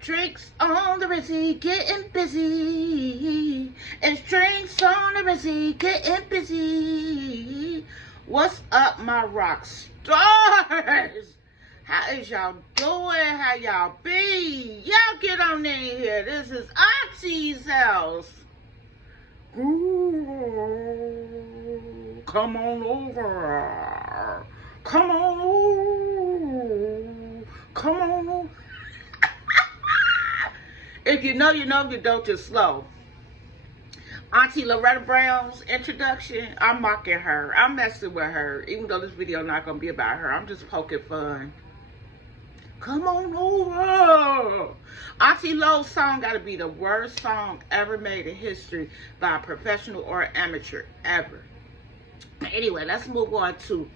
Drinks on the Rizzy, getting busy. It's drinks on the Rizzy, getting busy. What's up, my rock stars? How is y'all doing? How y'all be? Y'all get on in here. This is Auntie's house. Ooh, come on over. Come on over. Come on over. If you know, you know. If you don't, just slow. Auntie Loretta Brown's introduction, I'm mocking her. I'm messing with her. Even though this video not going to be about her. I'm just poking fun. Come on over. Auntie Lo's song got to be the worst song ever made in history by a professional or amateur ever. Anyway, let's move on to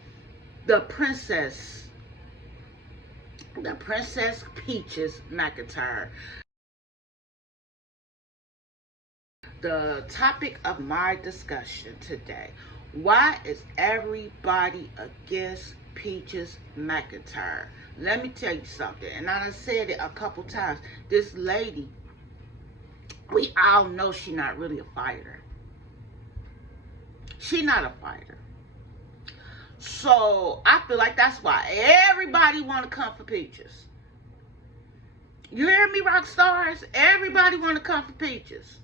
the Princess Peaches McIntyre. The topic of my discussion today: why is everybody against Peaches McIntyre? Let me tell you something, and I done said it a couple times. This lady, we all know she's not really a fighter. She's not a fighter. So I feel like that's why everybody want to come for Peaches. You hear me, rock stars? Everybody want to come for Peaches.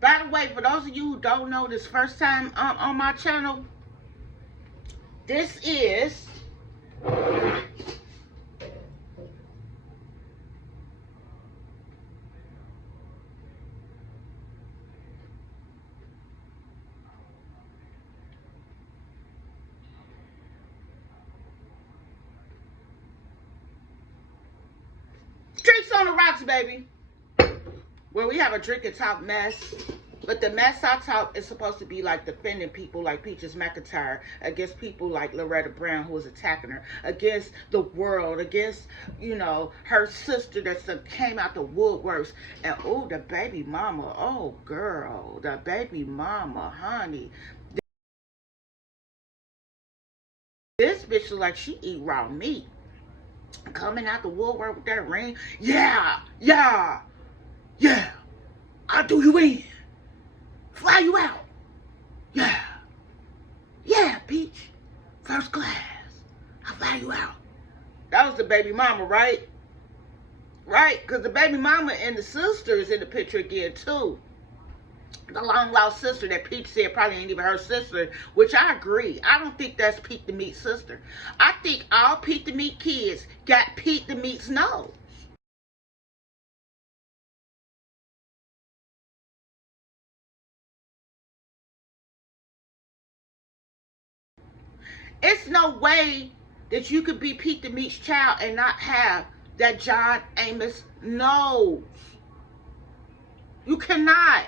By the way, for those of you who don't know, this first time on my channel, this is Drinks on the Rocks, baby, where we have a drink and talk mess. But the mess I talk is supposed to be like defending people like Peaches McIntyre against people like Loretta Brown, who was attacking her, against the world, against, you know, her sister that came out the woodworks. And, oh, the baby mama, oh, girl, the baby mama, honey. This bitch look like she eat raw meat. Coming out the woodwork with that ring. Yeah, yeah, yeah. I'll do you in. Fly you out. Yeah. Yeah, Peach. First class. I'll fly you out. That was the baby mama, right? Right? Because the baby mama and the sister is in the picture again, too. The long lost sister that Peach said probably ain't even her sister, which I agree. I don't think that's Pete the Meat's sister. I think all Pete the Meat kids got Pete the Meat's nose. It's no way that you could be Pete the Meat's child and not have that John Amos nose. You cannot.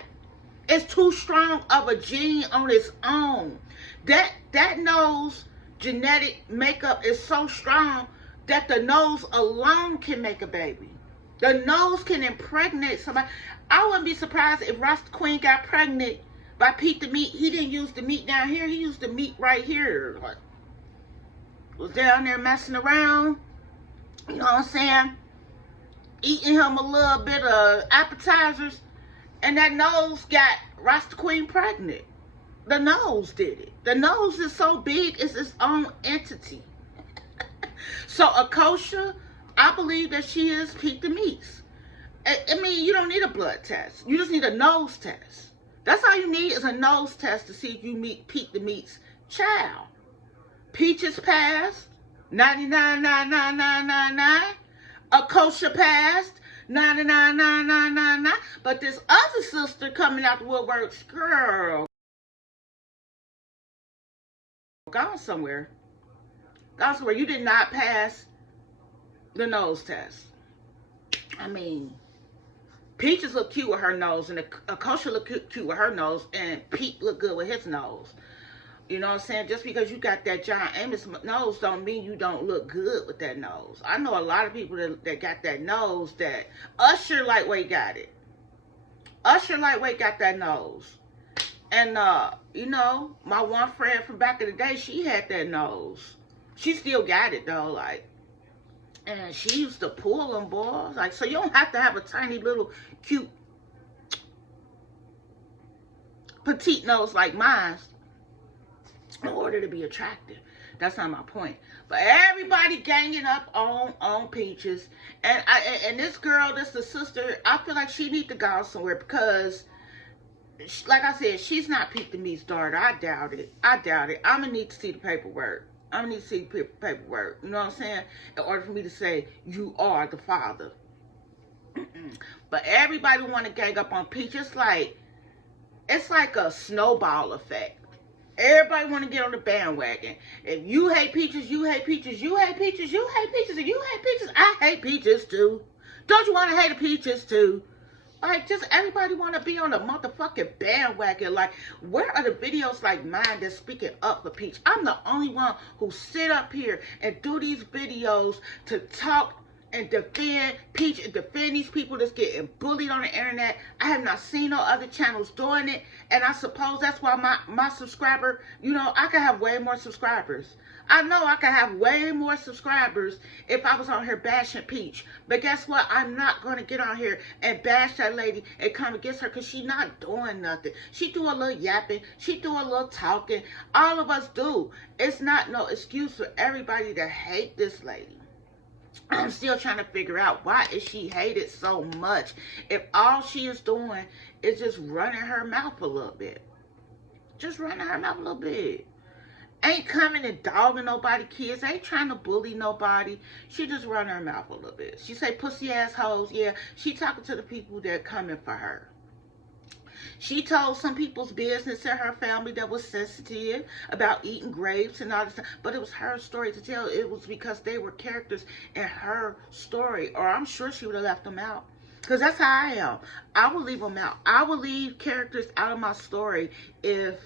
It's too strong of a gene on its own. That nose genetic makeup is so strong that the nose alone can make a baby. The nose can impregnate somebody. I wouldn't be surprised if Rasta Queen got pregnant by Pete the Meat. He didn't use the meat down here. He used the meat right here. Like, was down there messing around, you know what I'm saying, eating him a little bit of appetizers, and that nose got Rasta Queen pregnant. The nose did it. The nose is so big, it's its own entity. So Akosha, I believe that she is Pete the Meat's. I mean, you don't need a blood test. You just need a nose test. That's all you need, is a nose test to see if you meet Pete the Meat's child. Peaches passed, 99.99999. Akosha passed, 99.99999. But this other sister coming out the woodworks, girl, gone somewhere. Gone somewhere. You did not pass the nose test. I mean, Peaches look cute with her nose, and Akosha look cute with her nose, and Pete look good with his nose. You know what I'm saying? Just because you got that John Amos nose don't mean you don't look good with that nose. I know a lot of people that got that nose that Usher Lightweight got it. Usher Lightweight got that nose. And, you know, my one friend from back in the day, she had that nose. She still got it, though. Like, And she used to pull them, boys. Like, so you don't have to have a tiny little cute petite nose like mine in order to be attractive. That's not my point. But everybody ganging up on Peaches. And this girl, this the sister, I feel like she need to go somewhere because, like I said, she's not Pete the Meat's daughter. I doubt it. I'm going to need to see the paperwork. I'm going to need to see the paperwork. You know what I'm saying? In order for me to say, you are the father. But everybody want to gang up on Peach. It's like a snowball effect. Everybody want to get on the bandwagon. If you hate Peaches, you hate Peaches, you hate Peaches, you hate Peaches, and you hate Peaches, I hate Peaches too. Don't you want to hate Peaches too? Like, just everybody want to be on the motherfucking bandwagon. Like, where are the videos like mine that's speaking up for Peach? I'm the only one who sit up here and do these videos to talk and defend Peach and defend these people that's getting bullied on the internet. I have not seen no other channels doing it, and I suppose that's why my subscriber, you know, I could have way more subscribers. I know I could have way more subscribers if I was on here bashing Peach. But guess what? I'm not going to get on here and bash that lady and come against her because she's not doing nothing. She do a little yapping. She do a little talking. All of us do. It's not no excuse for everybody to hate this lady. I'm still trying to figure out why is she hated so much if all she is doing is just running her mouth a little bit. Just running her mouth a little bit. Ain't coming and dogging nobody kids. Ain't trying to bully nobody. She just run her mouth a little bit. She say pussy assholes. Yeah, she talking to the people that coming for her. She told some people's business in her family that was sensitive about eating grapes and all this stuff. But it was her story to tell. It was because they were characters in her story. Or I'm sure she would have left them out. Because that's how I am. I will leave them out. I will leave characters out of my story if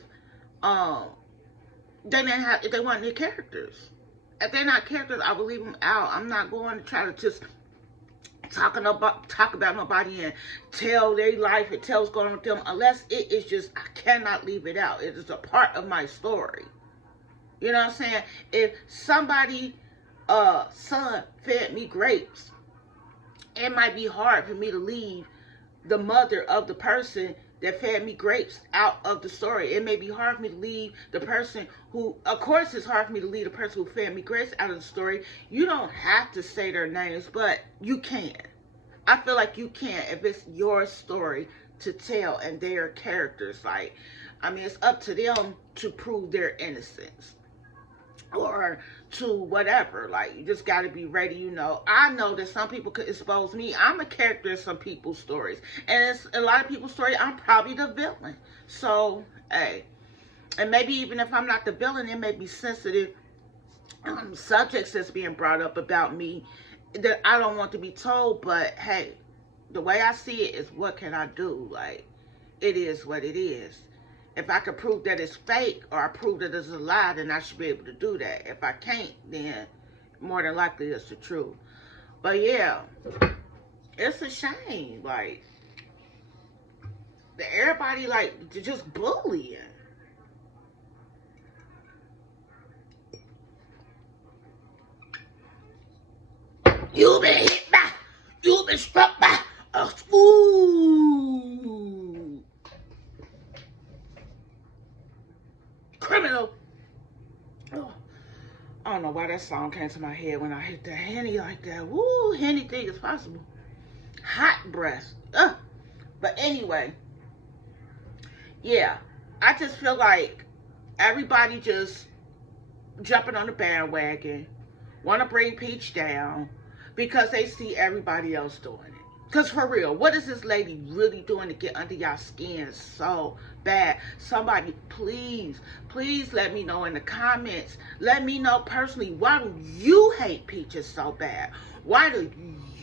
if they weren't their characters. If they're not characters, I will leave them out. I'm not going to try to just talk about nobody and tell their life and tell what's going on with them unless it is just, I cannot leave it out. It is a part of my story. You know what I'm saying? If somebody son fed me grapes, it might be hard for me to leave the mother of the person that fed me grapes out of the story. It may be hard for me to leave the person who, of course it's hard for me to leave the person who fed me grapes out of the story. You don't have to say their names, but you can. I feel like you can if it's your story to tell and their characters. Like, I mean, it's up to them to prove their innocence. Or to whatever. Like, you just got to be ready, you know. I know that some people could expose me. I'm a character in some people's stories. And it's a lot of people's stories, I'm probably the villain. So, hey. And maybe even if I'm not the villain, it may be sensitive subjects that's being brought up about me that I don't want to be told. But, hey, the way I see it is, what can I do? Like, it is what it is. If I can prove that it's fake or I prove that it's a lie, then I should be able to do that. If I can't, then more than likely it's the truth. But yeah, it's a shame. Like, that everybody like just bullying. You've been hit by, you've been struck by a ooh. Criminal. Oh, I don't know why that song came to my head when I hit the Henny like that. Woo, anything is possible. Hot breath. But anyway, yeah, I just feel like everybody just jumping on the bandwagon, want to bring Peach down because they see everybody else doing it. Because for real, what is this lady really doing to get under y'all skin so bad? Somebody, please let me know in the comments. Let me know personally, why do you hate Peaches so bad? Why do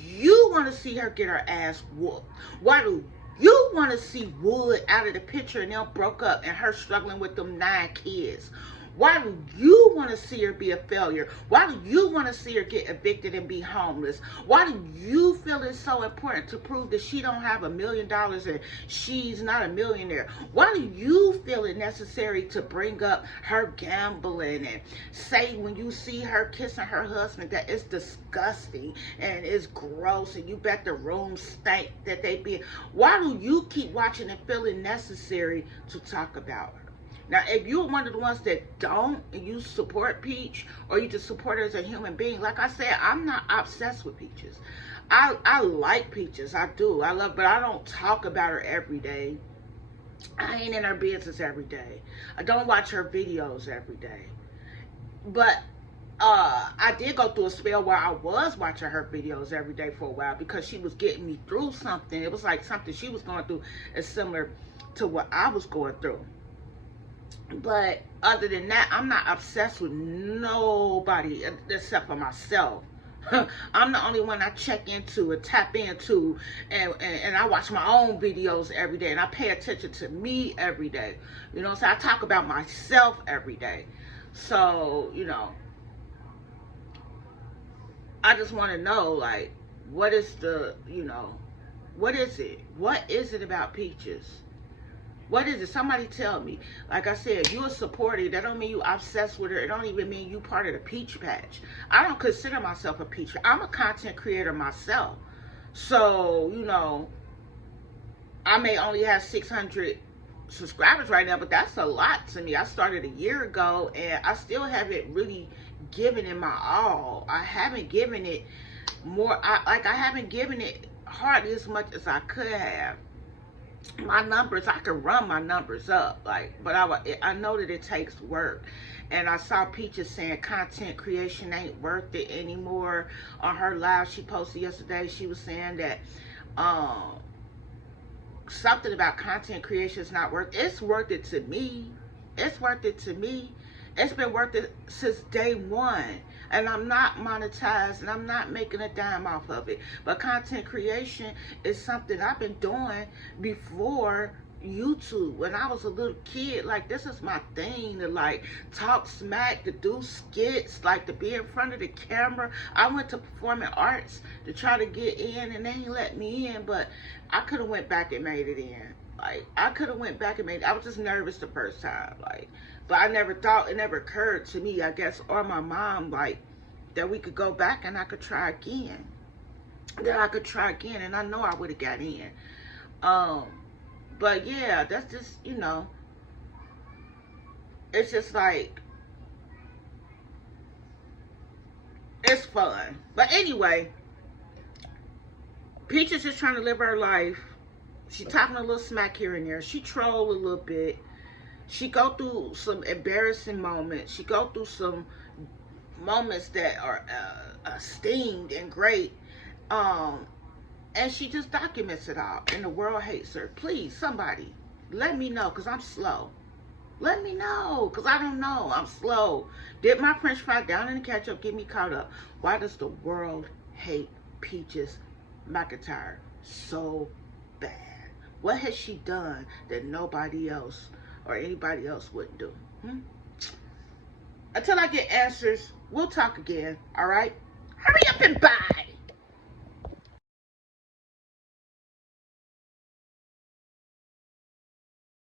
you want to see her get her ass whooped? Why do you want to see Wood out of the picture and them broke up and her struggling with them 9 kids? Why do you want to see her be a failure? Why do you want to see her get evicted and be homeless? Why do you feel it's so important to prove that she don't have $1 million and she's not a millionaire? Why do you feel it necessary to bring up her gambling and say when you see her kissing her husband that it's disgusting and it's gross and you bet the room stank that they be? Why do you keep watching and feel it necessary to talk about her? Now, if you're one of the ones that don't, and you support Peach, or you just support her as a human being, like I said, I'm not obsessed with Peaches. I like Peaches, I do. I love, but I don't talk about her every day. I ain't in her business every day. I don't watch her videos every day. But I did go through a spell where I was watching her videos every day for a while because she was getting me through something. It was like something she was going through is similar to what I was going through. But other than that, I'm not obsessed with nobody except for myself. I'm the only one I check into and tap into, and I watch my own videos every day, and I pay attention to me every day. You know, so I talk about myself every day. So, you know, I just want to know, like, what is the, you know, what is it? What is it about Peaches? What is it? Somebody tell me. Like I said, you a supporter. That don't mean you obsessed with her. It don't even mean you part of the Peach Patch. I don't consider myself a Peach. I'm a content creator myself. So, you know, I may only have 600 subscribers right now, but that's a lot to me. I started a year ago, and I still haven't really given it my all. I haven't given it more. I haven't given it hardly as much as I could have. My numbers, I can run my numbers up, like, but I know that it takes work. And I saw Peaches saying content creation ain't worth it anymore. On her live she posted yesterday, she was saying that something about content creation is not worth it. It's worth it to me. It's worth it to me. It's been worth it since day one. And I'm not monetized, and I'm not making a dime off of it. But content creation is something I've been doing before YouTube. When I was a little kid, like, this is my thing, to like talk smack, to do skits, like to be in front of the camera. I went to performing arts to try to get in, and they ain't let me in, but I could have went back and made it in. Like, I could have went back and made it. I was just nervous the first time, like, but I never thought, it never occurred to me, I guess, or my mom, like, that we could go back and I could try again. That I could try again, and I know I would have got in. But yeah, that's just, you know, it's just like, it's fun. But anyway, Peach is just trying to live her life. She talking a little smack here and there. She troll a little bit. She go through some embarrassing moments. She go through some moments that are esteemed and great. And she just documents it all. And the world hates her. Please, somebody, let me know, because I'm slow. Let me know, because I don't know. I'm slow. Did my french fry down in the ketchup get me caught up? Why does the world hate Peaches McIntyre so bad? What has she done that nobody else or anybody else wouldn't do? Until I get answers, we'll talk again, all right? Hurry up and buy.